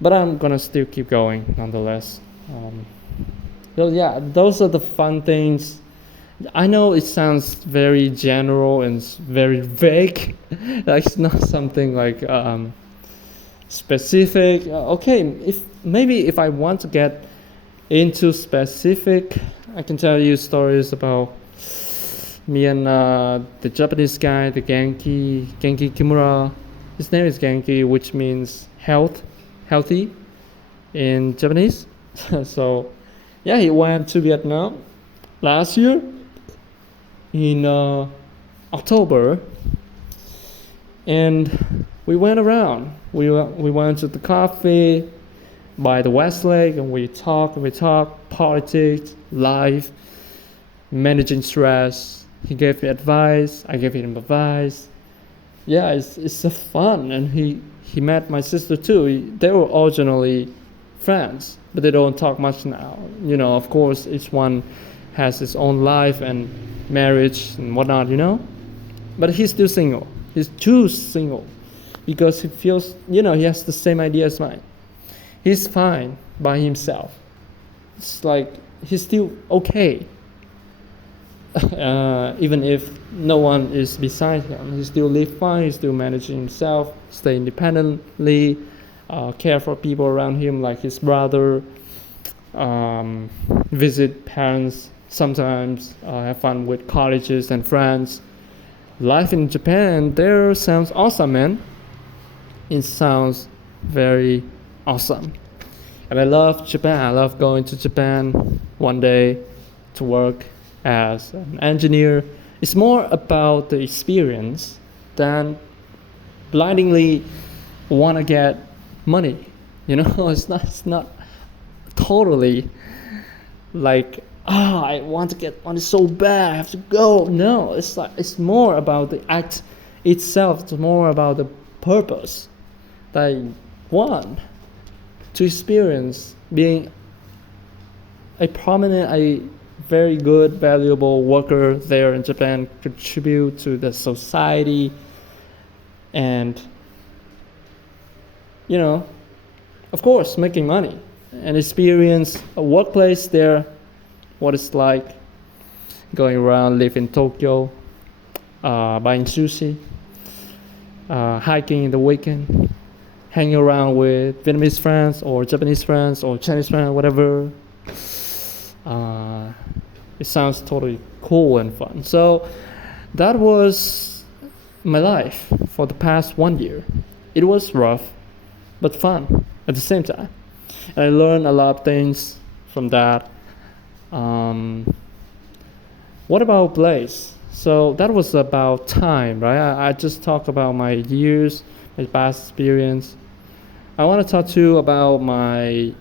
but I'm gonna still keep going nonetheless. Um, so yeah, those are the fun things. I know it sounds very general and very vague. Like it's not something like specific. Okay, if I want to get into specific, I can tell you stories about me and the Japanese guy, the Genki Kimura. His name is Genki, which means healthy in Japanese. So, yeah, he went to Vietnam last year in October, and we went around. We went to the cafe by the West Lake, and we talked politics, life, managing stress. He gave me advice. I gave him advice. Yeah, it's a fun, and he met my sister too. They were originally friends, but they don't talk much now. Of course, each one has his own life and marriage and whatnot. But he's still single. He's too single because he feels, he has the same idea as mine. He's fine by himself. It's like he's still okay. Even if no one is beside him, he still lives fine. He's still managing himself, stay independently, care for people around him like his brother, visit parents sometimes, have fun with colleges and friends. Life in Japan there sounds awesome, man. It sounds very awesome. And I love Japan. I love going to Japan one day to work as an engineer. It's more about the experience than blindingly want to get money. It's not totally like, I want to get money so bad, I have to go. No, it's more about the act itself. It's more about the purpose that I want to experience being a prominent, a very good, valuable worker there in Japan, contribute to the society, and of course, making money and experience a workplace there, what it's like going around, live in Tokyo, buying sushi, hiking in the weekend, hanging around with Vietnamese friends or Japanese friends or Chinese friends, whatever. It sounds totally cool and fun. So that was my life for the past 1 year. It was rough, but fun at the same time. And I learned a lot of things from that. What about Blaze? So that was about time, right? I just talked about my years, my past experience. I want to talk to you about my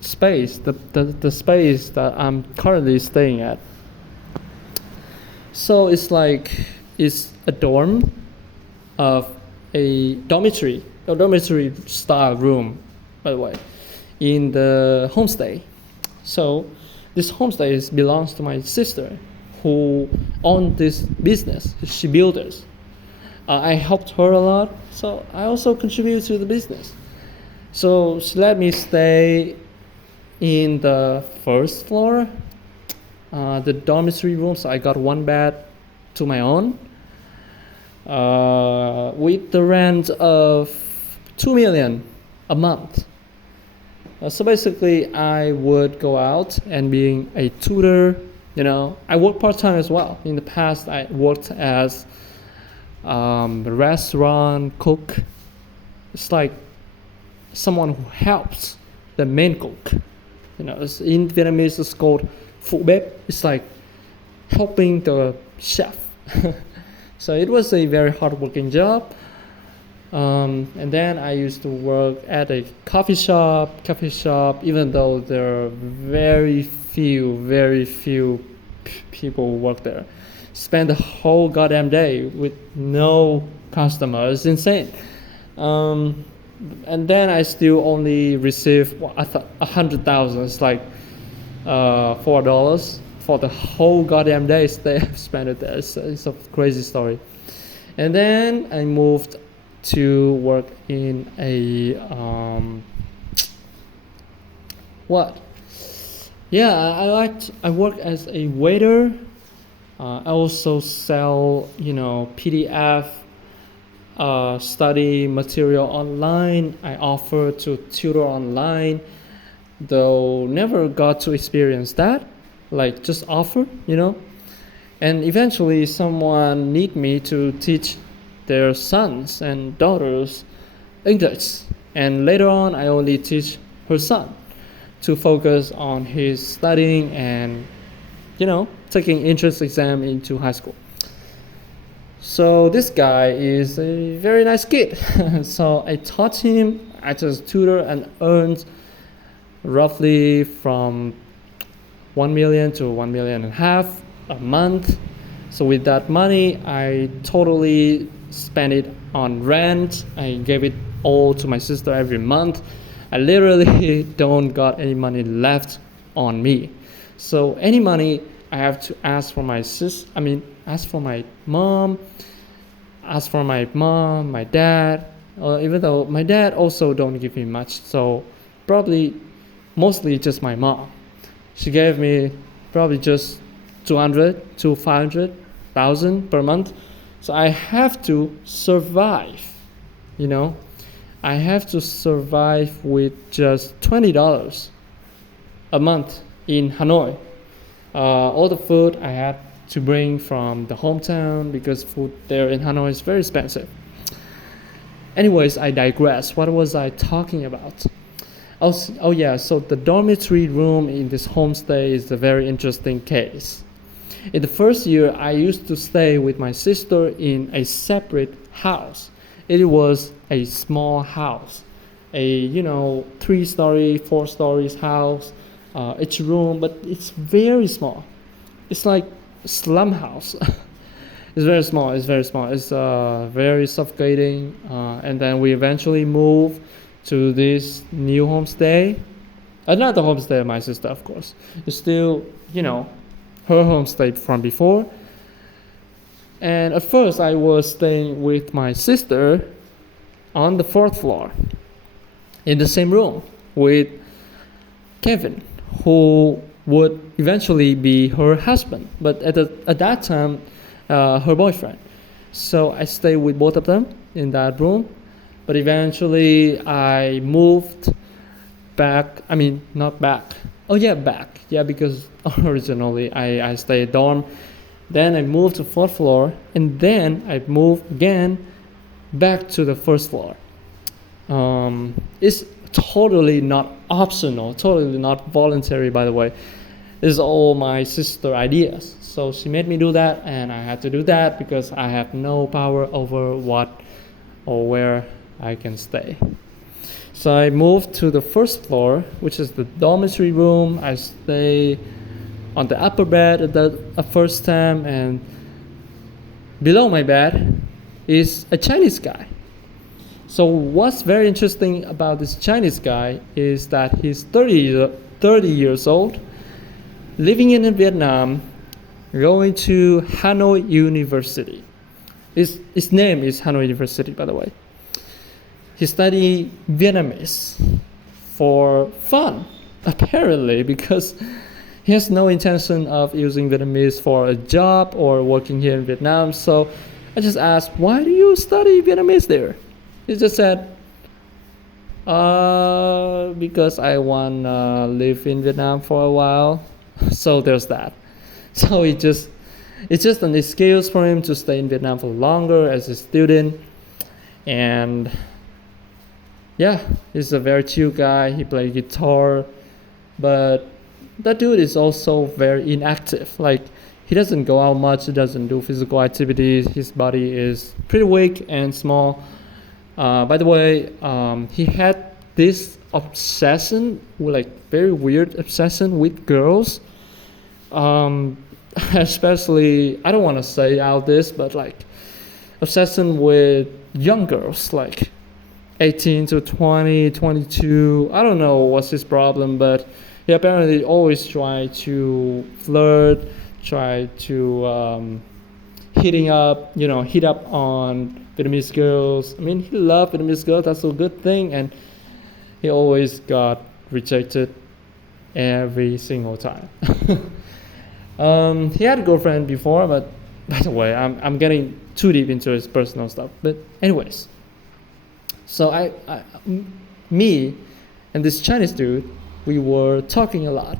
space, the space that I'm currently staying at. So it's a dorm of a dormitory style room, by the way, in the homestay. So this homestay belongs to my sister, who owned this business. She built it. I helped her a lot, so I also contribute to the business. So she let me stay in the first floor, the dormitory room. So I got one bed to my own, with the rent of 2 million a month. So basically, I would go out and being a tutor. I work part time as well. In the past, I worked as a restaurant cook. It's like someone who helps the main cook. In Vietnamese, it's called phụ bếp. It's like helping the chef. So it was a very hardworking job. And then I used to work at a coffee shop, even though there are very few people who work there. Spend the whole goddamn day with no customers. It's insane. And then I still only receive 100,000. It's like $4 for the whole goddamn day stay spent it there. It's a crazy story. And then I moved to work in a What? Yeah, I work as a waiter. I also sell, PDF study material online. I offer to tutor online, though never got to experience that. Like just offer. And eventually someone need me to teach their sons and daughters English. And later on, I only teach her son to focus on his studying and taking entrance exam into high school. So this guy is a very nice kid. So I taught him, I just tutor and earned roughly from 1 million to 1.5 million a month. So with that money, I totally spent it on rent. I gave it all to my sister every month. I literally don't got any money left on me. So any money I have to ask for ask for my mom, my dad. Even though my dad also don't give me much, so probably mostly just my mom. She gave me probably just 200 to 500,000 per month. So I have to survive. I have to survive with just $20 a month in Hanoi. All the food I had to bring from the hometown because food there in Hanoi is very expensive. Anyways, I digress. What was I talking about? Oh yeah, so the dormitory room in this homestay is a very interesting case. In the first year, I used to stay with my sister in a separate house. It was a small house, a 3-story, 4 stories house, each room, but it's very small. It's like a slum house. It's very small. It's very suffocating. And then we eventually moved to this new homestay. Not the homestay of my sister, of course. It's still, her homestay from before. And at first, I was staying with my sister on the 4th floor in the same room with Kevin, who would eventually be her husband, but at that time, her boyfriend. So I stayed with both of them in that room, but eventually I moved back. Not back. Oh yeah, back. Yeah, because originally I stayed dorm. Then I moved to 4th floor, and then I moved again back to the 1st floor. It's totally not optional, totally not voluntary, by the way. It's all my sister ideas. So she made me do that, and I had to do that because I have no power over what or where I can stay. So I moved to the 1st floor, which is the dormitory room. I stay on the upper bed at the first time, and below my bed is a Chinese guy. So what's very interesting about this Chinese guy is that he's 30 years old, living in Vietnam, going to Hanoi University. His name is Hanoi University, by the way. He studied Vietnamese for fun, apparently, because he has no intention of using Vietnamese for a job or working here in Vietnam. So I just asked, why do you study Vietnamese there? He just said, because I want to live in Vietnam for a while. So there's that. So it's just an excuse for him to stay in Vietnam for longer as a student. And yeah, he's a very chill guy. He plays guitar, but that dude is also very inactive. Like, he doesn't go out much, he doesn't do physical activities, his body is pretty weak and small. By the way, he had this obsession, very weird obsession with girls. Especially, I don't want to say out this, but obsession with young girls, 18 to 20, 22. I don't know what's his problem, but he apparently always try to flirt, try to hit up on Vietnamese girls. He loved Vietnamese girls, that's a good thing, and he always got rejected every single time. He had a girlfriend before, but by the way, I'm getting too deep into his personal stuff. But anyways, so me and this Chinese dude, we were talking a lot.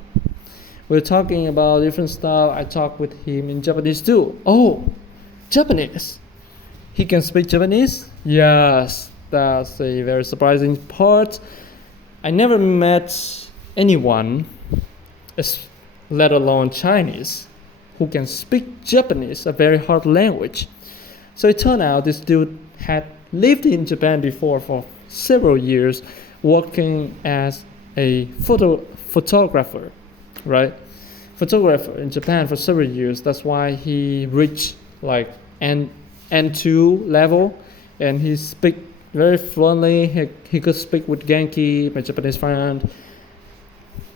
We were talking about different stuff. I talked with him in Japanese too. Oh, Japanese. He can speak Japanese? Yes, that's a very surprising part. I never met anyone, let alone Chinese, who can speak Japanese, a very hard language. So it turned out this dude had lived in Japan before for several years, working as a photographer, right? Photographer in Japan for several years. That's why he reached like N2 level, and he speak very fluently. He could speak with Genki, my Japanese friend.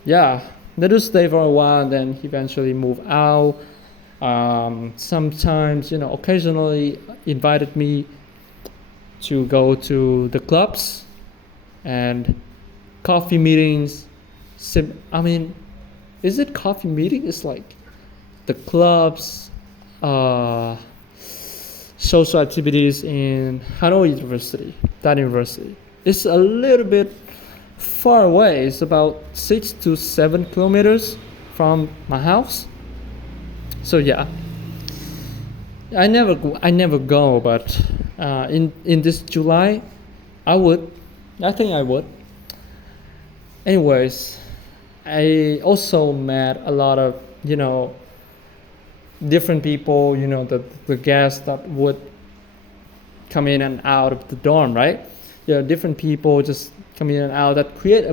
Yeah, they do stay for a while, and then he eventually moved out. Sometimes, occasionally invited me to go to the clubs and coffee meetings. Is it coffee meeting? It's like the clubs, social activities in Hanoi University, that university. It's a little bit far away. It's about 6 to 7 kilometers from my house. So yeah, I never go, but in this July, I think I would. Anyways, I also met a lot of different people, the guests that would come in and out of the dorm, right? Different people just come in and out that create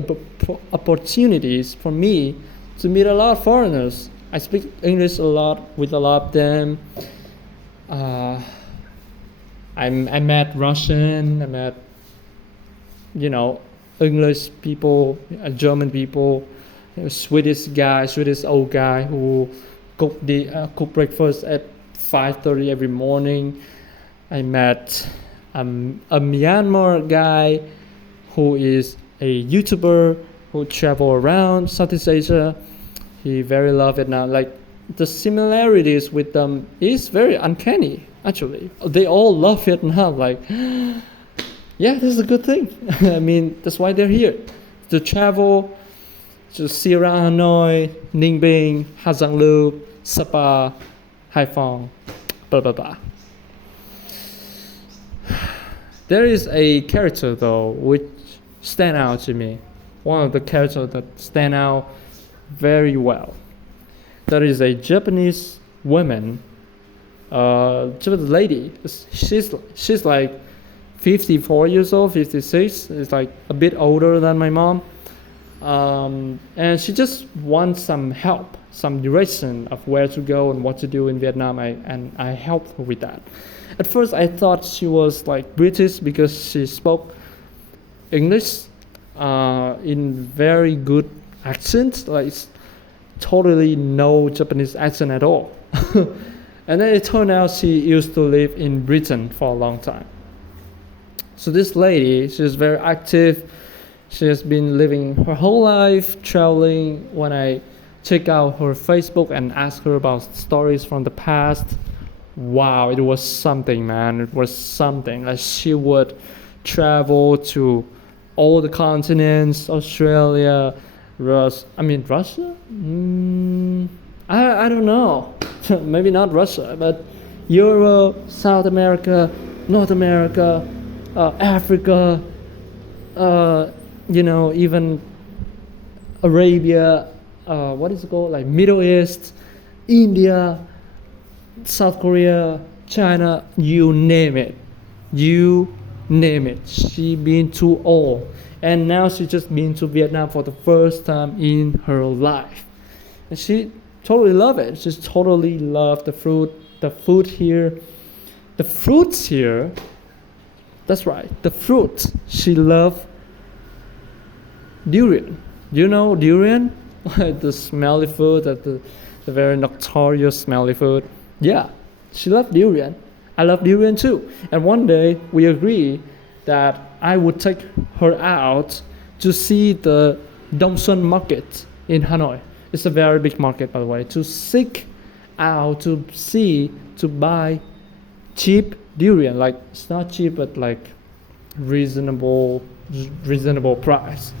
opportunities for me to meet a lot of foreigners. I speak English a lot with a lot of them. I met Russian, I met English people, German people, Swedish old guy who cook breakfast at 5:30 every morning. I met a Myanmar guy who is a YouTuber who travel around Southeast Asia. He very love Vietnam. Like the similarities with them is very uncanny. Actually, they all love Vietnam. Like, yeah, this is a good thing. I mean, that's why they're here, to travel, to see around Hanoi, Ninh Bình, Ha Giang Loop, Sapa, Haiphong, blah blah blah. There is a character though which stand out to me. One of the characters that stand out very well. There is a Japanese woman, Japanese lady. She's like 54 years old, 56. It's like a bit older than my mom. And she just wants some help, some direction of where to go and what to do in Vietnam. I helped her with that. At first, I thought she was like British because she spoke English in very good accent, like totally no Japanese accent at all. And then it turned out she used to live in Britain for a long time. So this lady, she's very active. She has been living her whole life traveling. When I check out her Facebook and ask her about stories from the past, wow, it was something, man. It was something. Like she would travel to all the continents, Australia, Russia. I don't know. Maybe not Russia, but Europe, South America, North America, Africa, even Arabia, what is it called? Like Middle East, India, South Korea, China, you name it. You name it. She been to all. And now she just been to Vietnam for the first time in her life. And she totally love it. She totally love the food here. The fruits here, that's right, the fruit. She love durian. Do you know durian? The smelly food, the very notorious smelly food. Yeah, she loved durian. I love durian too. And one day we agreed that I would take her out to see the Dongsuan market in Hanoi. It's a very big market, by the way. To seek out, to see, to buy cheap durian. Like it's not cheap, but like reasonable, reasonable price.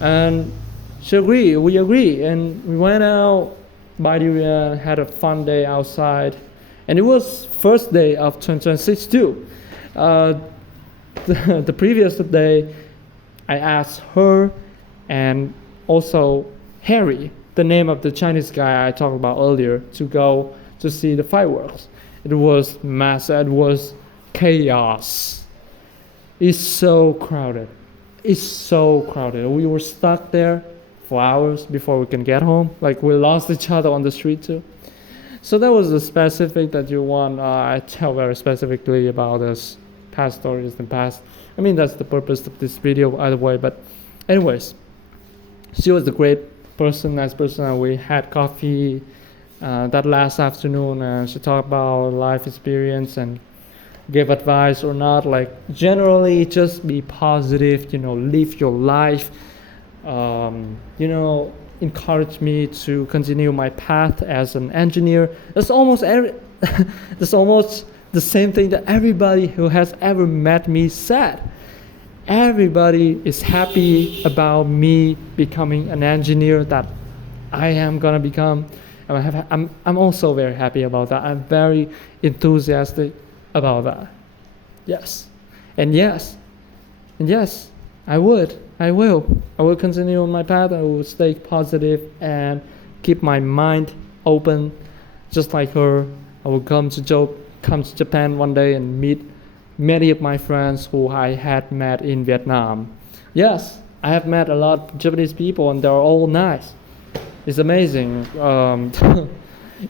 And she agreed. We agree, and we went out, buy durian, had a fun day outside, and it was first day of 2026 too. Uh, the previous day, I asked her and also Harry, the name of the Chinese guy I talked about earlier, to go to see the fireworks. It was massive. It was chaos. It's so crowded. It's so crowded. We were stuck there for hours before we can get home. Like we lost each other on the street too. So that was the specific that you want. I tell very specifically about this past stories and past. I mean that's the purpose of this video either way. But anyways, she was a great person, nice person. And we had coffee that last afternoon, and she talked about life experience and gave advice or not. Like generally, just be positive. Live your life. Encourage me to continue my path as an engineer. That's almost that's almost the same thing that everybody who has ever met me said. Everybody is happy about me becoming an engineer that I am gonna become. I'm also very happy about that. I'm very enthusiastic about that. Yes, and yes, and yes, I will. I will continue on my path. I will stay positive and keep my mind open, just like her. I will come to Japan one day and meet many of my friends who I had met in Vietnam. Yes, I have met a lot of Japanese people, and they're all nice. It's amazing.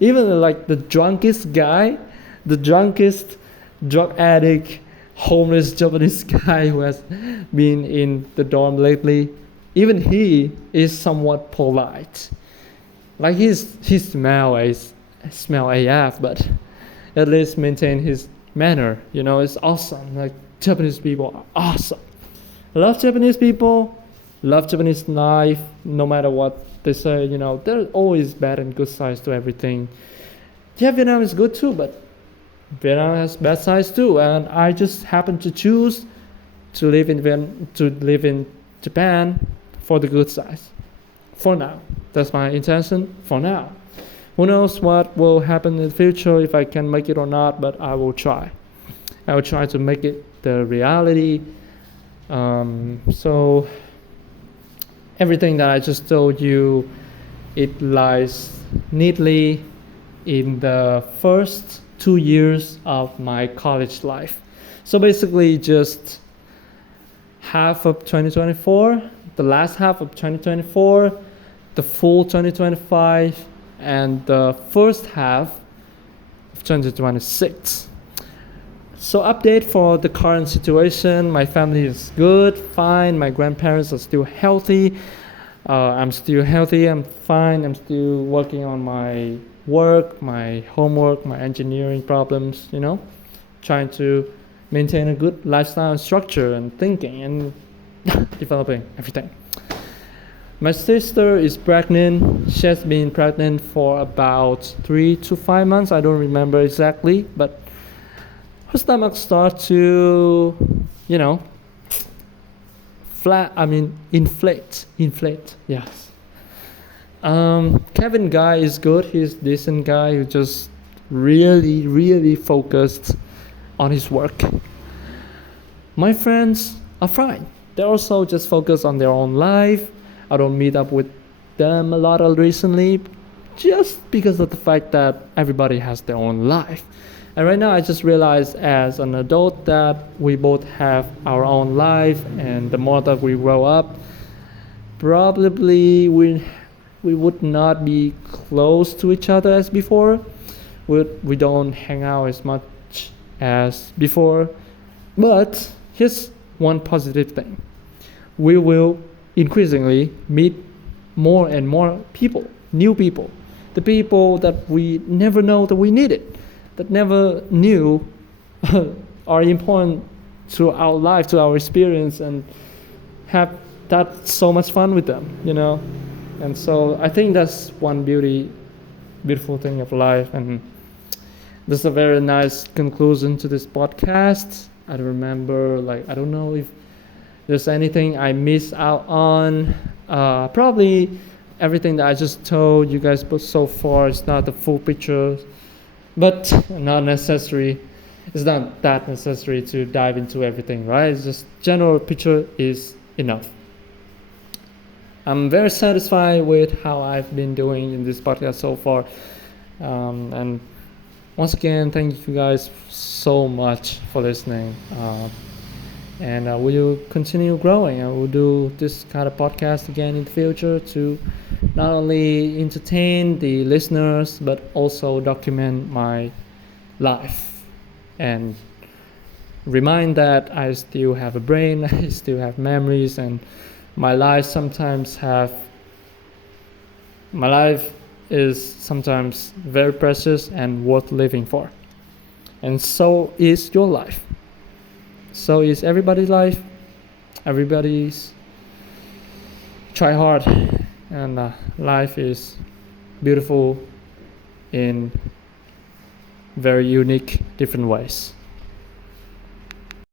Even like the drunkest guy, the drunkest drug addict, homeless Japanese guy who has been in the dorm lately, even he is somewhat polite. Like he smell AF, but at least maintain his manner. It's awesome. Like Japanese people are awesome. I love Japanese people, love Japanese life, no matter what they say. There's always bad and good sides to everything. Yeah, Vietnam is good too, but Vietnam has bad sides too, and I just happen to choose to live in Japan for the good sides. For now, that's my intention. For now, who knows what will happen in the future, if I can make it or not, but I will try. I will try to make it the reality. So everything that I just told you, it lies neatly in the first 2 years of my college life. So basically just half of 2024, the last half of 2024, the full 2025, and the first half of 2026. So update for the current situation. My family is good, fine. My grandparents are still healthy. I'm still healthy, I'm fine. I'm still working on my work, my homework, my engineering problems, trying to maintain a good lifestyle and structure and thinking and developing everything. My sister is pregnant. She has been pregnant for about 3 to 5 months. I don't remember exactly, but her stomach starts to, inflate, yes. Kevin guy is good. He's a decent guy who just really focused on his work. My friends are fine. They're also just focused on their own life. I don't meet up with them a lot recently, just because of the fact that everybody has their own life. And right now I just realized as an adult that we both have our own life, and the more that we grow up, probably we would not be close to each other as before. We don't hang out as much as before. But here's one positive thing. We will increasingly meet more and more people, new people. The people that we never know that we needed, that never knew are important to our life, to our experience, and have that so much fun with them, And so I think that's one beautiful thing of life. And this is a very nice conclusion to this podcast. I remember, like, I don't know if there's anything I miss out on. Probably everything that I just told you guys, but so far it's not the full picture, but not necessary. It's not that necessary to dive into everything, right? It's just general picture is enough. I'm very satisfied with how I've been doing in this podcast so far. And once again, thank you guys so much for listening. And we'll continue growing. I will do this kind of podcast again in the future to not only entertain the listeners but also document my life and remind that I still have a brain, I still have memories, and my life is sometimes very precious and worth living for. And so is your life. So is everybody's life. Everybody's try hard, and life is beautiful in very unique different ways.